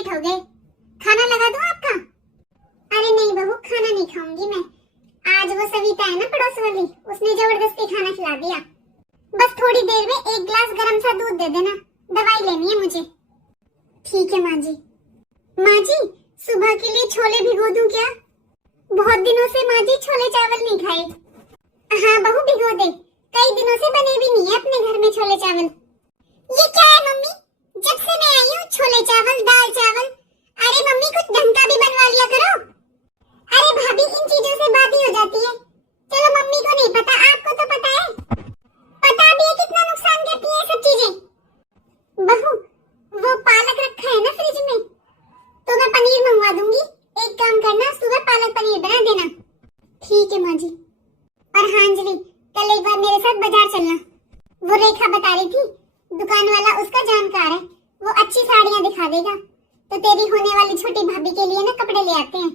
Late हो गए। खाना लगा दूं आपका? अरे नहीं बहू, खाना नहीं खाऊंगी मैं। आज वो सविता है ना पड़ोस वाली, उसने जबरदस्ती खाना खिला दिया। बस थोड़ी देर में एक गिलास गरम सा दूध दे देना, दवाई लेनी है मुझे। ठीक है माँ जी। माँ जी, सुबह के लिए छोले भिगो दूं क्या? बहुत दिनों से माँ जी छोले चावल नहीं खाए। हाँ बहू भिगो दे, कई दिनों से बने भी नहीं है अपने घर में छोले चावल। ये क्या है मम्मी, जब से मैं आई हूँ छोले चावल दाल चावल। अरे मम्मी कुछ ढंग का भी बनवा लिया करो। अरे भाभी इन चीजों से बात ही हो जाती है। चलो मम्मी को नहीं पता, आपको तो पता है। पता भी है कितना नुकसान करती है सब चीजें। बहू वो पालक रखा है ना फ्रिज में, तो मैं पनीर मंगवा दूंगी। एक काम करना, सुबह पालक पनीर बना देना। ठीक है माँ जी। और हाँ अंजलि, कल एक बार मेरे साथ बाजार चलना। वो रेखा बता रही थी दुकान वाला उसका जानकार है, वो अच्छी साड़ियाँ दिखा देगा, तो तेरी होने वाली छोटी भाभी के लिए ना कपड़े ले आते हैं।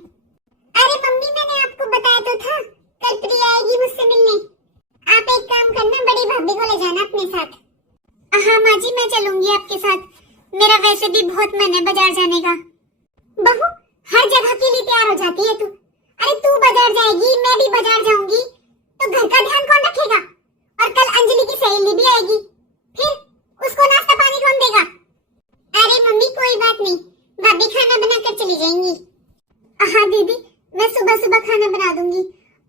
अरे मम्मी मैंने आपको बताया तो था, कल प्रिया आएगी मुझसे मिलने। आप एक काम करना, बड़ी भाभी को ले जाना अपने साथ। हाँ माँ जी मैं चलूंगी आपके साथ, मेरा वैसे भी बहुत मन है बाजार जाने का। बहू हर जगह के लिए तैयार हो जाती है तू। अरे तू बाजार जाएगी, मैं भी बाजार जाऊंगी, तो घर का ध्यान कौन रखेगा? और कल अंजलि की सहेली भी आएगी, फिर उसको नाश्ता पानी कौन देगा? अरे मम्मी कोई बात नहीं, भाभी खाना बनाकर चली जाएंगी। हाँ दीदी, मैं सुबह सुबह खाना बना दूंगी,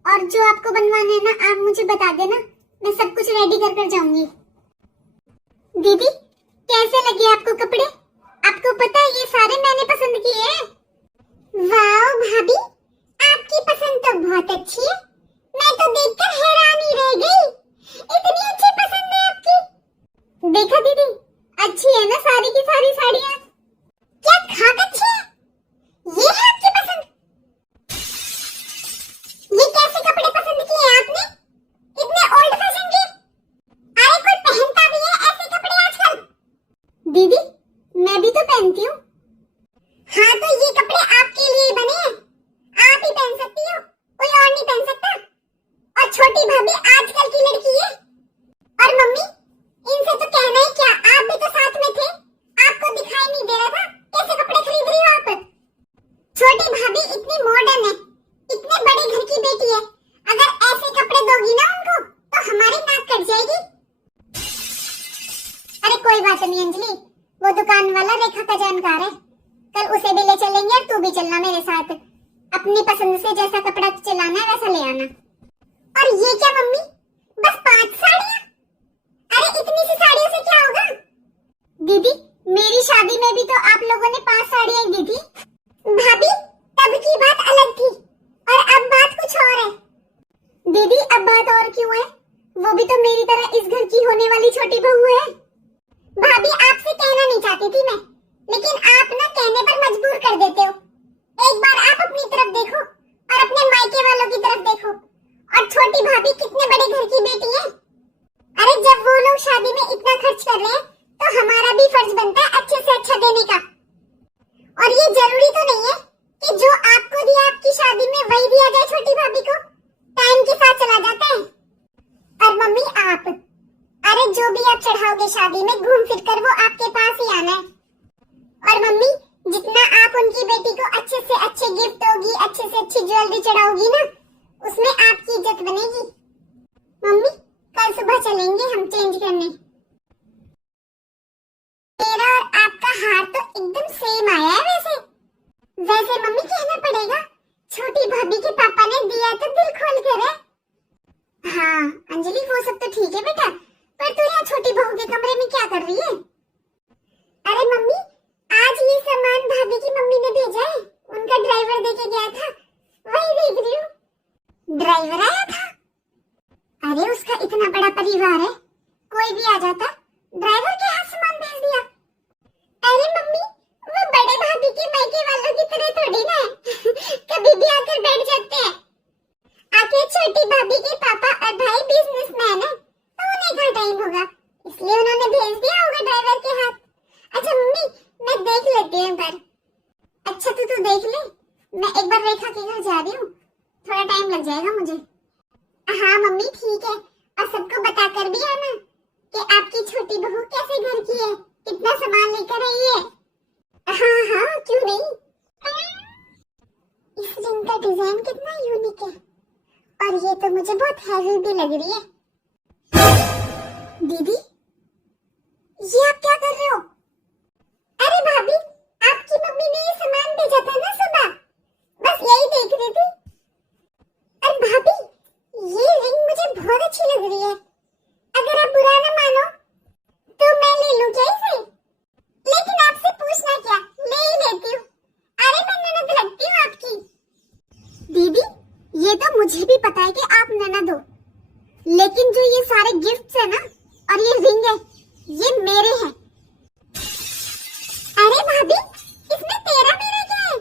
और जो आपको बनवाना है ना आप मुझे बता देना, मैं सब कुछ रेडी कर कर जाऊंगी। दीदी कैसे लगे आपको कपड़े? आपको पता है ये सारे मैंने पसंद किए हैं। वाह भाभी, आपकी पसंद तो बहुत अच्छी है, मैं तो देखकर हैरान ही रह गई। इतनी अच्छी पसंद है आपकी। देखा दीदी, अच्छी है ना सारी की सारी साड़ियाँ? क्या खाक अच्छी है? ये है आपकी पसंद? ये कैसे कपड़े पसंद किए आपने? इतने ओल्ड फैशन के? अरे कोई पहनता भी है ऐसे कपड़े आजकल? दीदी मैं भी तो पहनती हूँ। हाँ तो ये कपड़े आपके लिए बने हैं, आप ही पहन सकती हो, कोई और नहीं पहन सकता। और छोटी भाभी आजकल की लड़की है। और मम्मी इनसे तो कहना ही क्या, आप भी तो साथ में थे, आपको दिखाई नहीं दे रहा था कैसे कपड़े खरीद रही हो आप? छोटी भाभी इतनी मॉडर्न है, इतने बड़े घर की बेटी है, अगर ऐसे कपड़े दोगी ना उनको तो हमारी नाक कट जाएगी। अरे कोई बात नहीं अंजलि, वो दुकान वाला रेखा का जानकार है, कल उसे भी ले चलेंगे और तू भी चलना मेरे साथ। अपनी पसंद से जैसा कपड़ा चलाना है वैसा ले आना। और ये क्या मम्मी, बस 5 साड़ियाँ? अरे इतनी सी साड़ियों से क्या होगा? दीदी मेरी शादी में भी तो आप लोगों ने 5 साड़ियाँ दी थी। भाभी तब की बात अलग थी और अब बात कुछ और है। दीदी अब बात और क्यों है? वो भी तो मेरी तरह इस घर की होने वाली छोटी बहू है। भाभी आपसे कहना नहीं चाहती थी मैं, लेकिन आप ना कहने पर मजबूर कर देते हो। एक बार आप अपनी तरफ देखो और अपने मायके वालों की तरफ देखो, और छोटी भाभी कितने बड़े घर की बेटी है। अरे जब वो लोग शादी में इतना खर्च कर रहे हैं तो हमारा भी फर्ज बनता है अच्छे से अच्छा देने का। और ये जरूरी तो नहीं है कि जो आपको दिया आपकी शादी में वही दिया जाए छोटी भाभी को, टाइम के साथ चला जाता है। और मम्मी आप, अरे जो भी आप चढ़ाओगे शादी में घूम फिर कर वो आपके पास ही आना है। और मम्मी जितना आप उनकी बेटी को अच्छे से अच्छे गिफ्ट दोगी, अच्छे से अच्छी ज्वेलरी चढ़ाओगी ना, उसमें आपकी इज्जत बनेगी। मम्मी कल सुबह चलेंगे हम चेंज करने। मेरा और आपका हार तो एकदम सेम आया है वैसे। वैसे मम्मी कहना पड़ेगा छोटी भाभी के पापा ने दिया तो दिल खोल कर है। हाँ अंजलि वो सब तो ठीक है बेटा, पर तू यहाँ छोटी बहू के कमरे में क्या कर रही है? अरे मम्मी आज ये सामान भाभी की मम्मी ने भेजा है, उनका ड्राइवर देके गया था, वही देख रही हूँ। ड्राइवर आया था? अरे उसका इतना बड़ा परिवार है, कोई भी आ जाता, ड्राइवर के हाथ सामान भेज दिया। अरे मम्मी वो बड़े भाभी के मायके वालों की तरह थोड़ी ना है कभी भी आकर बैठ जाते हैं। आखिर छोटी भाभी के पापा और भाई बिजनेसमैन है, तो उन्हें क्या टाइम होगा, इसलिए उन्होंने भेज दिया होगा ड्राइवर के हाथ। अच्छा मम्मी मैं देख लेती हूँ पर। अच्छा तू देख ले, मैं एक बार रेखा के घर जा रही हूँ, थोड़ा टाइम लग जाएगा मुझे। हाँ मम्मी ठीक है, और सबको बता कर भी आना कि आपकी छोटी बहू कैसे घर की है, कितना सामान लेकर आई है। हाँ हाँ क्यों नहीं। इस रिंग का डिजाइन कितना यूनिक है और ये तो मुझे बहुत हैवी भी लग रही है। दीदी, ये आप क्या कर रहे हो? अरे भाभी, आपकी मम्मी ने ये सामान भेजा था ना सुबह, बस यही देख रही थी। अरे भाभी, ये रिंग मुझे बहुत अच्छी लग रही है, अगर आप बुरा ना मानो तो मैं ले लूं क्या इसे? लेकिन आपसे पूछना क्या, ले ही लेती हूँ। अरे मैं ननद लगती हूँ आपकी। दीदी, ये तो मुझे भी पता है कि आप ननद हो, लेकिन जो ये सारे गिफ्ट्स है ना और ये रिंग है, ये मेरे हैं। अरे भाभी, इसमें तेरा मेरा क्या है?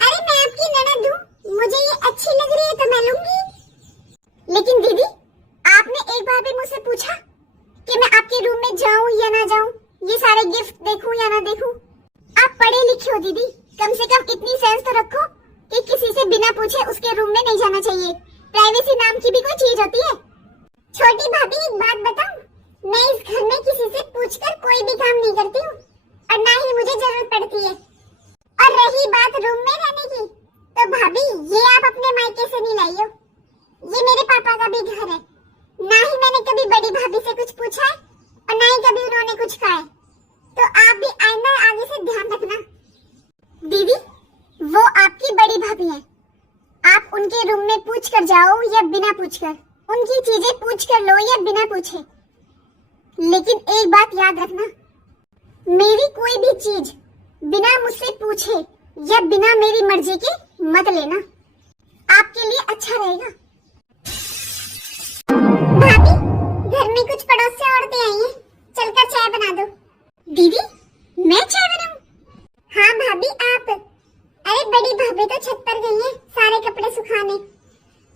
अरे मैं आपकी ननद हूँ, मुझे ये अच्छी लग रही है तो मैं लूंगी। लेकिन दीदी, आपने एक बार भी मुझसे पूछा कि मैं आपके रूम में जाऊं या ना जाऊं, ये सारे गिफ्ट देखूं या ना देखूं? आप पढ़े लिखे हो दीदी, कम से कम इतनी सेंस तो रखो कि किसी से बिना पूछे उसके रूम में नहीं जाना चाहिए। प्राइवेसी नाम की भी कोई चीज होती है। छोटी भाभी, एक बात बताऊं, मैं इस घर में किसी से पूछकर कोई भी काम नहीं करती हूँ और ना ही मुझे जरूरत पड़ती है। और रही बात रूम में रहने की, तो भाभी ये आप अपने मायके से नहीं लाई हो, ये मेरे पापा का भी घर है। ना ही मैंने कभी बड़ी भाभी से कुछ पूछा है और ना ही कभी उन्होंने कुछ कहा है, तो आप भी आइंदा आगे से ध्यान रखना। दीदी, वो आपकी बड़ी भाभी हैं, आप उनके रूम में पूछ कर जाओ या बिना पूछकर, उनकी चीजें पूछ कर लो या बिना पूछे, लेकिन एक बात याद रखना, मेरी कोई भी चीज बिना मुझसे पूछे या बिना मेरी मर्जी के मत लेना, आपके लिए अच्छा रहेगा। भाभी, घर में कुछ पड़ोस से औरतें आई हैं, चलकर चाय बना दो। दीदी, मैं चाय बनाऊं? हाँ भाभी, आप। अरे बड़ी भाभी तो छत पर गई हैं सारे कपड़े सुखाने,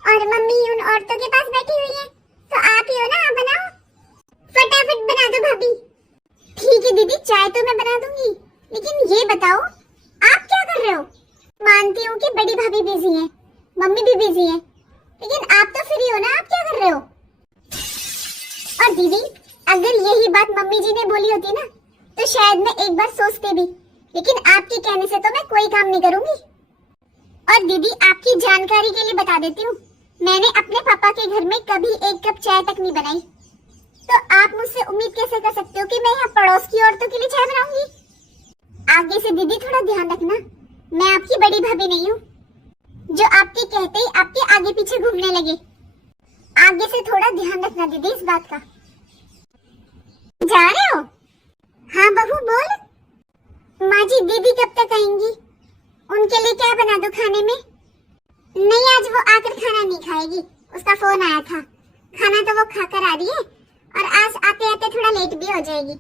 और मम्मी उन औरतों के पास बैठी हुई है, तो आप ही हो ना, आप बनाओ, फटाफट बना दो भाभी। ठीक है दीदी, चाय तो मैं बना दूंगी, लेकिन ये बताओ आप क्या कर रहे हो? मानती हूँ कि बड़ी भाभी बिजी है, मम्मी भी बिजी है, लेकिन आप तो फ्री हो ना, आप क्या कर रहे हो? और दीदी, अगर यही बात मम्मी जी ने बोली होती ना, तो शायद मैं एक बार सोचते भी, लेकिन आपके कहने से तो मैं कोई काम नहीं करूंगी। और दीदी, आपकी जानकारी के लिए बता देती हूँ, मैंने अपने पापा के घर में कभी एक कप चाय तक नहीं बनाई, तो आप मुझसे उम्मीद कैसे कर सकते हो कि मैं यहाँ पड़ोस की औरतों के लिए चाय बनाऊंगी? आगे से दीदी थोड़ा ध्यान रखना, मैं आपकी बड़ी भाभी नहीं हूँ जो आपके कहते ही आपके आगे पीछे घूमने लगे। आगे से थोड़ा ध्यान रखना दीदी इस बात का। जा रहे हो? हाँ बहू, बोल। माँ जी, दीदी कब तक आएंगी? उनके लिए क्या बना दो खाने में? नहीं, आज वो आकर खाना नहीं खाएगी, उसका फोन आया था, खाना तो वो खाकर आ रही है और आज आते आते थोड़ा लेट भी हो जाएगी।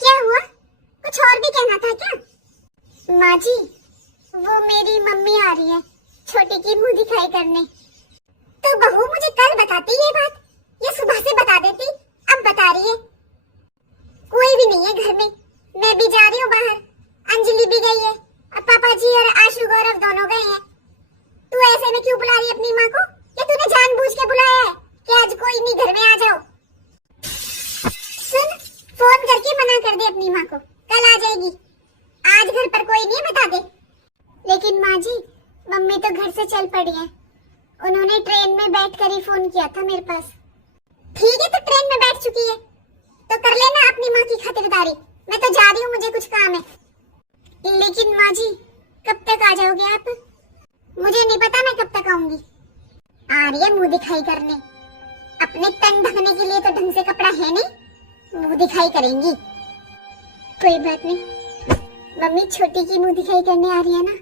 क्या हुआ, कुछ और भी कहना था क्या? माँ जी, वो मेरी मम्मी आ रही है छोटी की मुंह दिखाई करने। तो बहू मुझे कल बताती ये बात, ये सुबह से बता देती, अब बता रही है। कोई भी नहीं है घर में, मैं भी जा रही हूँ बाहर, अंजलि भी गई है और पापा जी और आशु गौरव दोनों गए हैं। तू ऐसे में क्यों बुला रही है अपनी माँ को? या तूने जानबूझ के बुलाया है कि आज कोई नहीं घर में, आ जाओ? सुन, फोन करके मना कर दे अपनी माँ को, कल आ जाएगी, आज घर पर कोई नहीं है, बता दे। लेकिन माँ जी, मम्मी तो घर से चल पड़ी है, उन्होंने ट्रेन में बैठकर ही फोन किया था मेरे पास। ठीक है, तो ट्रेन में बैठ चुकी है तो कर लेना अपनी माँ की खातिरदारी, मैं तो जा रही हूँ, मुझे कुछ काम है। लेकिन माँ जी, कब तक आ जाओगे आप? मुझे नहीं पता मैं कब तक आऊंगी। आ रही है मुंह दिखाई करने, अपने तन ढकने के लिए तो ढंग से कपड़ा है नहीं, मुंह दिखाई करेंगी। कोई बात नहीं, मम्मी छोटी की मुंह दिखाई करने आ रही है ना,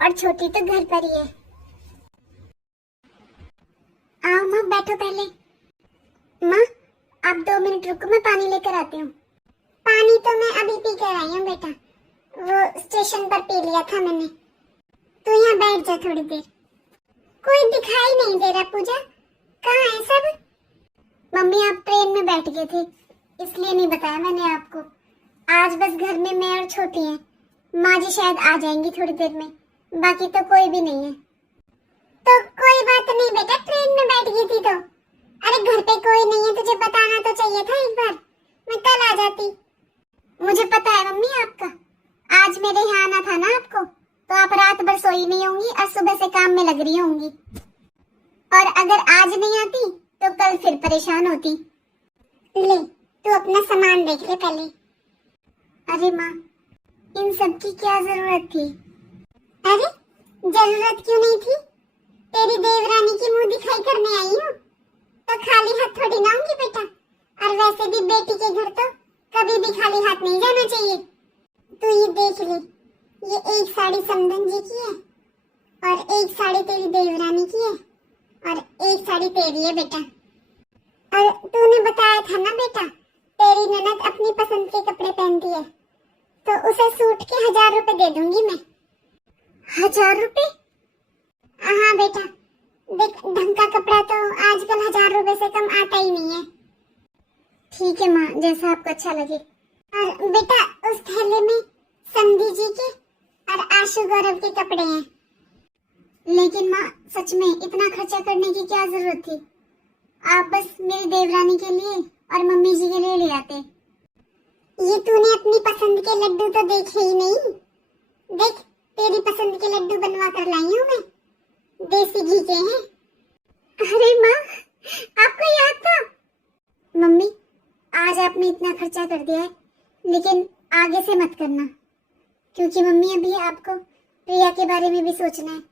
और छोटी तो घर पर ही है। आओ माँ, बैठो पहले। माँ, आप 2 मिनट रुको, मैं पानी लेकर आती हूँ। पानी तो मैं अभी पी कर आई हूँ बेटा, वो स्टेशन पर पी लिया था मैंने। तू यहाँ बैठ जा थोड़ी देर। कोई दिखाई नहीं दे रहा पूजा, कहाँ है सब? मम्मी, आप ट्रेन में बैठ गए थे, इसलिए नहीं बताया मैंने आपको। आज बस घर में मैं और छोटी हैं, माँ जी शायद आ जाएंगी थोड़ी देर में, बाकी तो कोई भी नहीं है। तो कोई बात नहीं बेटा, ट्रेन में बैठ गई थी तो। अरे घर पे कोई नहीं है, तुझे बताना तो चाहिए था एक बार, मैं कल आ जाती। मुझे पता है मम्मी आपका, सोई नहीं होंगी और सुबह से काम में लग रही होंगी। और अगर आज नहीं आती तो कल फिर परेशान होती। ले तू अपना सामान देख ले पहले। अरे माँ, इन सब की क्या जरूरत थी? अरे जरूरत क्यों नहीं थी? तेरी देवरानी की मुंह दिखाई करने आई हूँ तो खाली हाथ थोड़ी ना आऊंगी बेटा। और वैसे भी बेटी के घर तो कभी भी खाली हाथ नहीं जाना चाहिए। तू ये देख ले, ये एक साड़ी समधन जी की है और एक साड़ी तेरी देवरानी की है और एक साड़ी तेरी है बेटा। और तूने बताया था ना बेटा, तेरी ननद अपनी पसंद के कपड़े पहनती है तो उसे सूट के 1000 रुपए दे दूंगी मैं। 1000 रुपए? हाँ बेटा, देख ढंग का कपड़ा तो आजकल 1000 रुपए से कम आता ही नहीं है। ठीक है माँ, जैसा आपको अच्छा लगे। और बेटा उस थैले में संधि जी के और आशु गौरव के कपड़े हैं। लेकिन माँ सच में इतना खर्चा करने की क्या जरूरत थी? आप बस मेरी देवरानी के लिए और मम्मी जी के लिए ले आते। ये तूने अपनी पसंद के लड्डू तो देखे ही नहीं। देख तेरी पसंद के लड्डू बनवा कर लाई हूँ मैं, देसी घी के हैं। अरे माँ, आपको याद था? मम्मी आज आपने इतना खर्चा कर दिया है, लेकिन आगे से मत करना, क्योंकि मम्मी अभी आपको प्रिया के बारे में भी सोचना है,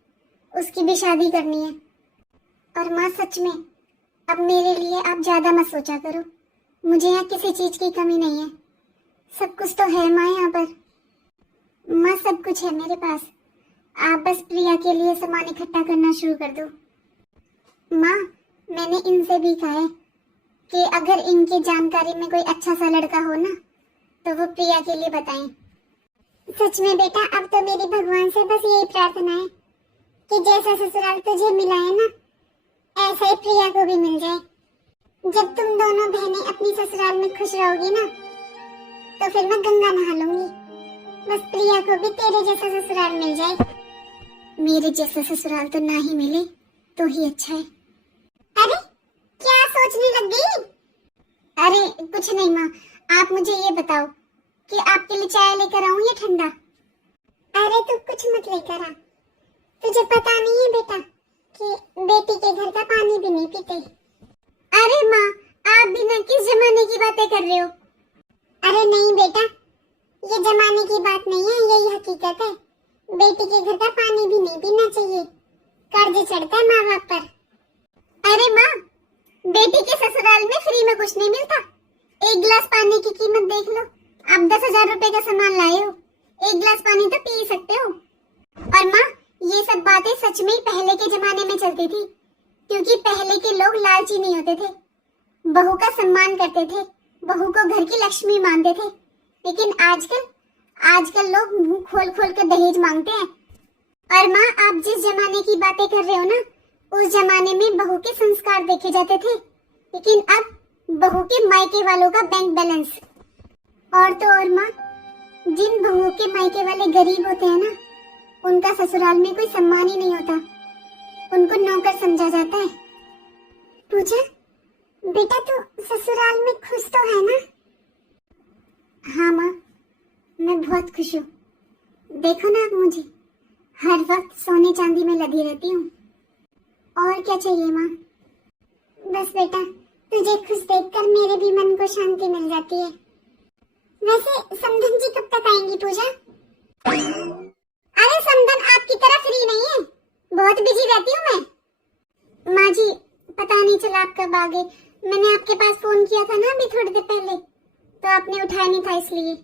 उसकी भी शादी करनी है। और माँ सच में अब मेरे लिए आप ज्यादा मत सोचा करो, मुझे यहाँ किसी चीज की कमी नहीं है। सब कुछ तो है माँ यहाँ पर। माँ सब कुछ है मेरे पास, आप बस प्रिया के लिए सामान इकट्ठा करना शुरू कर दो। माँ मैंने इनसे भी कहा है कि अगर इनकी जानकारी में कोई अच्छा सा लड़का हो ना तो वो प्रिया के लिए बताएं। सच में बेटा अब तो मेरी भगवान से बस यही प्रार्थना है कि जैसा ससुराल तुझे मिला है ना ऐसा ही प्रिया को भी मिल जाए। जब तुम दोनों बहनें अपनी ससुराल में खुश रहोगी ना तो फिर मैं गंगा नहा लूंगी। बस प्रिया को भी तेरे जैसा ससुराल मिल जाए। मेरे जैसा ससुराल तो ना ही मिले तो ही अच्छा है। अरे क्या सोचने लग गई? अरे कुछ नहीं माँ, आप मुझे ये बताओ कि आपके लिए चाय लेकर आऊं या ठंडा? अरे तू कुछ मत लेकर आ, तुझे पता नहीं है बेटा कि बेटी के घर का पानी भी नहीं पीते। अरे माँ आप भी ना किस जमाने की बातें कर रहे हो? अरे नहीं बेटा, ये जमाने की बात नहीं है, यही हकीकत है। बेटी के घर का पानी भी नहीं पीना चाहिए, कर्ज चढ़ता है माँ बाप पर। अरे माँ बेटी के ससुराल में फ्री में कुछ नहीं मिलता। एक गिलास पानी की कीमत देख लो, आप 10,000 रुपए का सामान लाए हो, एक गिलास पानी तो पी सकते हो। और माँ ये सब बातें सच में पहले के जमाने में चलती थी, क्योंकि पहले के लोग लालची नहीं होते थे, बहू का सम्मान करते थे, बहू को घर की लक्ष्मी मानते थे। लेकिन आजकल लोग मुंह खोल खोल कर दहेज मांगते हैं। और माँ आप जिस जमाने की बातें कर रहे हो ना, उस जमाने में बहू के संस्कार देखे जाते थे, लेकिन अब बहू के मायके वालों का बैंक बैलेंस। और तो और माँ, जिन बहू के मायके वाले गरीब होते हैं ना, उनका ससुराल में कोई सम्मान ही नहीं होता, उनको नौकर समझा जाता है। पूजा बेटा तू ससुराल में खुश तो है ना? हाँ माँ मैं बहुत खुश हूँ। देखो ना आप मुझे हर वक्त सोने चांदी में लगी रहती हूँ। और क्या चाहिए माँ? बस बेटा तुझे खुश देखकर मेरे भी मन को शांति मिल जाती है। वैसे समधन जी कब तक आएंगी पूजा? अरे समधन आपकी तरह फ्री नहीं है, बहुत बिजी रहती हूँ मैं। माँ जी पता नहीं चला आप कब आ गए, मैंने आपके पास फोन किया था ना अभी थोड़ी देर पहले, तो आपने उठाया नहीं था इसलिए।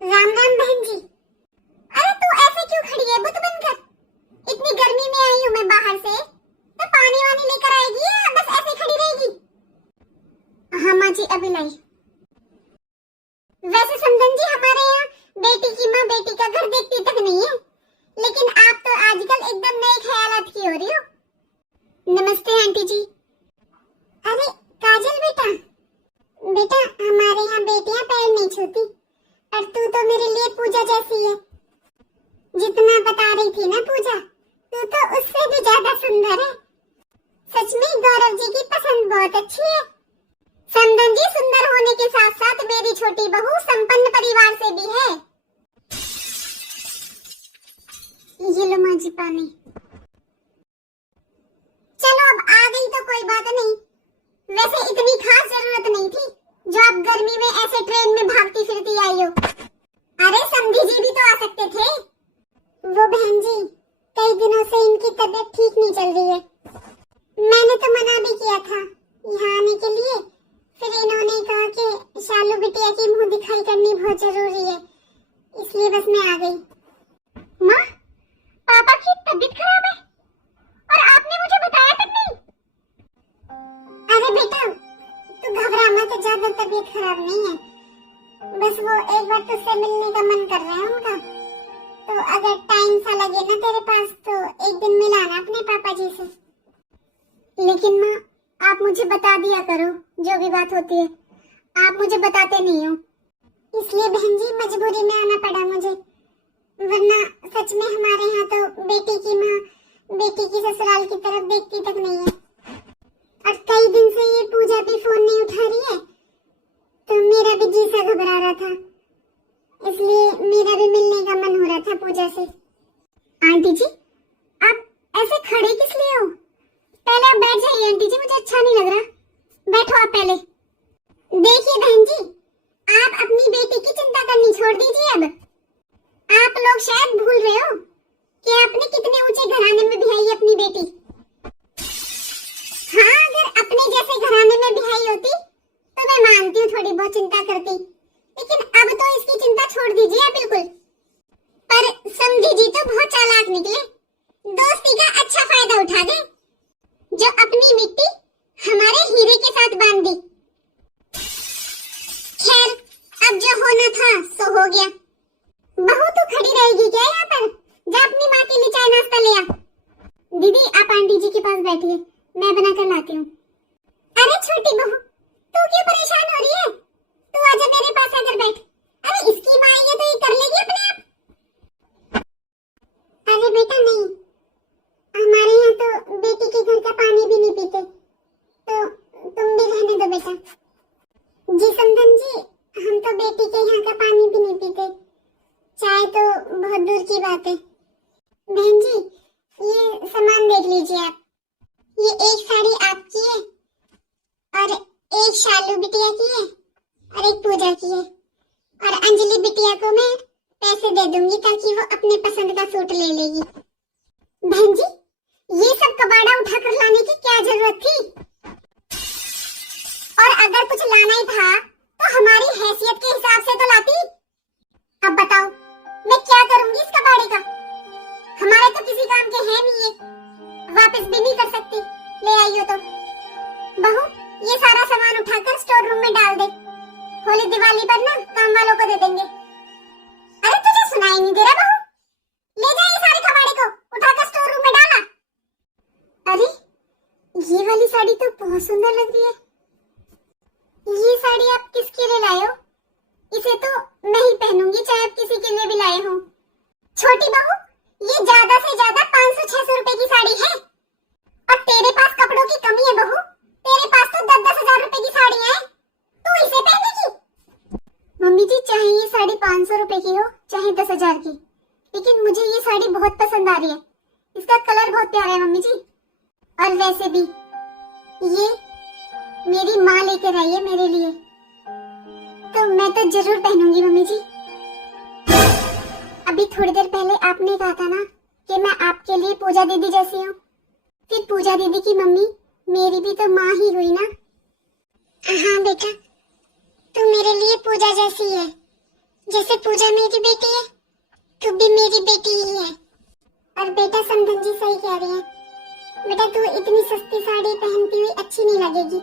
राम राम बहन जी। अरे तू ऐसे क्यों खड़ी है बुत बनकर? इतनी गर्मी में आई हूँ मैं बाहर से, तो पानी वानी लेकर आएगी या बस ऐसे खड़ी रहेगी? हाँ माँ जी अभी लाई। वैसे समधन जी हमारे यहाँ बेटी की माँ बेटी का घर देखती तक नहीं है, लेकिन आप तो आजकल एकदम नए ख्यालात की हो रही हो। नमस्ते आंटी जी। अरे काजल बेटा, बेटा हमारे यहाँ बेटियां पैर नहीं छूती, और तू तो मेरे लिए पूजा जैसी है। जितना बता रही थी ना पूजा, तू तो उससे भी ज्यादा सुंदर है। सच में गौरव जी की पसंद बहुत अच्छी है। समधन जी सुंदर होने के साथ साथ मेरी छोटी बहू संपन्न परिवार से भी है। ये लो माँ जी पानी। चलो अब आ गई तो कोई बात नहीं, वैसे इतनी खास जरूरत नहीं थी जो आप गर्मी में ऐसे ट्रेन में भागती फिरती आई हो। अरे समधी जी भी तो आ सकते थे। वो बहन जी कई दिनों से इनकी तबीयत ठीक नहीं चल रही है, मैंने तो मना भी किया था यहाँ आने के लिए, फिर इन्होंने कहा कि शालू बिटिया की मुंह दिखाई करनी बहुत जरूरी है, इसलिए बस मैं आ गई। माँ पापा की तबीयत खराब है और आपने मुझे बताया तक नहीं। अरे बेटा तू घबरा मत, ज्यादा तबीयत खराब नहीं है, बस वो एक बार तुझसे मिलने का मन कर रहा है उनका, तो अगर टाइम सा लगे ना तेरे पास तो एक दिन मिलाना अपने पापा जी से। लेकिन माँ आप मुझे बता दिया करो जो भी बात होती है, आप मुझे बताते नहीं हो, इसलिए बहन जी मजबूरी में आना पड़ा मुझे, वरना सच में हमारे यहाँ तो बेटी की माँ बेटी की ससुराल की तरफ देखती तक नहीं है। और कई दिन से ये पूजा भी फोन नहीं उठा रही है, तो मेरा भी जी सा घबरा रहा था, इसलिए मेरा भी मिलने का मन हो रहा था पूजा से। आंटी जी आप ऐसे खड़े किस लिए हो? पहले आप बैठ जाइए आंटी जी, मुझे अच्छा नहीं लग रहा, बैठो आप पहले। देखिए बहन जी आप अपनी बेटी की चिंता करनी छोड़ दीजिए, अब आप लोग शायद भूल रहे हो कि आपने कितने ऊंचे घराने में बिहाई अपनी बेटी। हाँ अगर अपने जैसे घराने में बिहाई होती तो मैं मानती हूँ थोड़ी बहुत चिंता करती, लेकिन अब तो इसकी चिंता छोड़ दीजिए बिल्कुल। पर समझी जी तो बहुत चालाक निकले, दोस्ती का अच्छा फायदा उठा गए, जो अपनी मिट्टी हमारे हीरे के साथ बांध दी। खैर अब जो होना था सो हो गया। बहू तो खड़ी रहेगी क्या यहाँ पर? जा अपनी माँ के लिए चाय नाश्ता ले आ। दीदी आप आंटी जी के पास बैठिए, मैं बना कर लाती हूँ। अरे छोटी बहू तू क्यों परेशान हो रही है? तू आजा मेरे पास आकर बैठ। अरे इसकी माँ ये तो ये कर लेगी अपने आप। अरे बेटा नहीं, हमारे यहाँ तो बेटी के घर का पानी भी नहीं पीते, तो तुम भी रहने दो बेटा। जी समधन जी हम तो बेटी के यहाँ का पानी भी नहीं पीते, चाय तो बहुत दूर की बात है। बहन जी ये सामान देख लीजिए आप, ये एक साड़ी आपकी है और एक शालू बिटिया की है और एक पूजा की है, और अंजलि बिटिया को मैं पैसे दे दूंगी ताकि वो अपने पसंद का सूट ले लेगी। बहन जी ये सब कबाड़ा उठाकर लाने की क्या जरूरत थी? और अगर कुछ लाना ही था तो हमारी हैसियत के हिसाब से तो लाती। अब बताओ मैं क्या करूंगी इस कबाड़े का? हमारे तो किसी काम के हैं नहीं ये, वापस भी नहीं कर सकती, ले आई हो तो। बहू ये सारा सामान उठाकर स्टोर रूम में डाल दे, होली दिवाली पर ना काम वालों को दे देंगे। अरे तुझे सुनाई नहीं दे रहा बहू? ले जा ये सारे कबाड़े को उठाकर स्टोर रूम में डाला। अरे ये वाली साड़ी तो बहुत सुंदर लग रही है, ये साड़ी आप किसके लिए लाए हो? इसे तो मैं ही पहनूंगी चाहे आप किसी के लिए भी लाए हो। छोटी बहू ये ज्यादा से ज्यादा 500-600 रुपए की साड़ी है, और तेरे पास कपड़ों की कमी है बहू, तेरे पास तो 10-10 हजार रुपए की साड़ियां हैं, तू इसे पहनेगी? मम्मी जी चाहे ये साड़ी 500 रुपए की हो चाहे 10,000 की, लेकिन मुझे ये साड़ी बहुत पसंद आ रही है, इसका कलर बहुत प्यारा है मम्मी जी। और वैसे भी ये मेरी माँ लेकर आई है मेरे लिए, तो मैं तो जरूर पहनूंगी मम्मी जी। अभी थोड़ी देर पहले आपने कहा था ना कि मैं आपके लिए पूजा दीदी जैसी हूँ, फिर पूजा दीदी की मम्मी मेरी भी तो माँ ही हुई ना। हाँ बेटा तू मेरे लिए पूजा जैसी है, जैसे पूजा मेरी बेटी है तू भी मेरी बेटी ही है। और बेटा समधन जी सही कह रही है, बेटा तू इतनी सस्ती साड़ी पहनती हुई अच्छी नहीं लगेगी,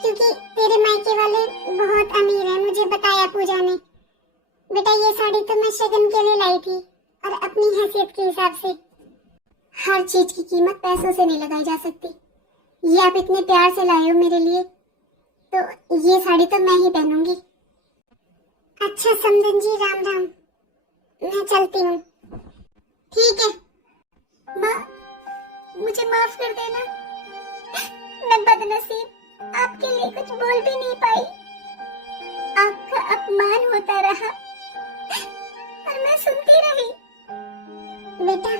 क्योंकि तेरे मायके वाले बहुत अमीर हैं, मुझे बताया पूजा ने। बेटा ये साड़ी तो मैं शगन के लिए लाई थी और अपनी हैसियत के हिसाब से। हर चीज की कीमत पैसों से नहीं लगाई जा सकती, ये आप इतने प्यार से लाए हो मेरे लिए, तो ये साड़ी तो मैं ही पहनूंगी। अच्छा समधन जी राम राम, मैं चलती हूँ। ठीक है माँ मुझे माफ कर देना, मैं बदनसीब आपके लिए कुछ बोल भी नहीं पाई, आपका अपमान होता रहा और मैं सुनती रही। बेटा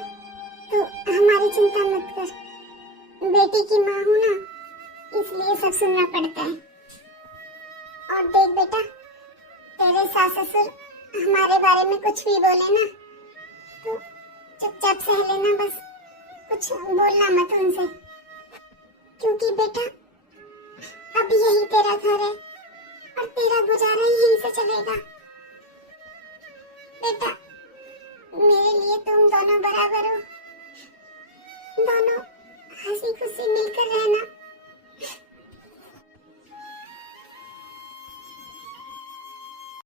तो हमारी चिंता मत कर, बेटी की माँ हूँ ना, इसलिए सब सुनना पड़ता है। और देख बेटा, तेरे सास ससुर हमारे बारे में कुछ भी बोले ना तो चुपचाप सह लेना, बस कुछ बोलना मत उनसे, क्योंकि बेटा अब यही तेरा घर है और तेरा गुजारा ही यहीं से चलेगा। बेटा मेरे लिए तुम दोनों बराबर हो, दोनों हंसी खुशी मिलकर रहना।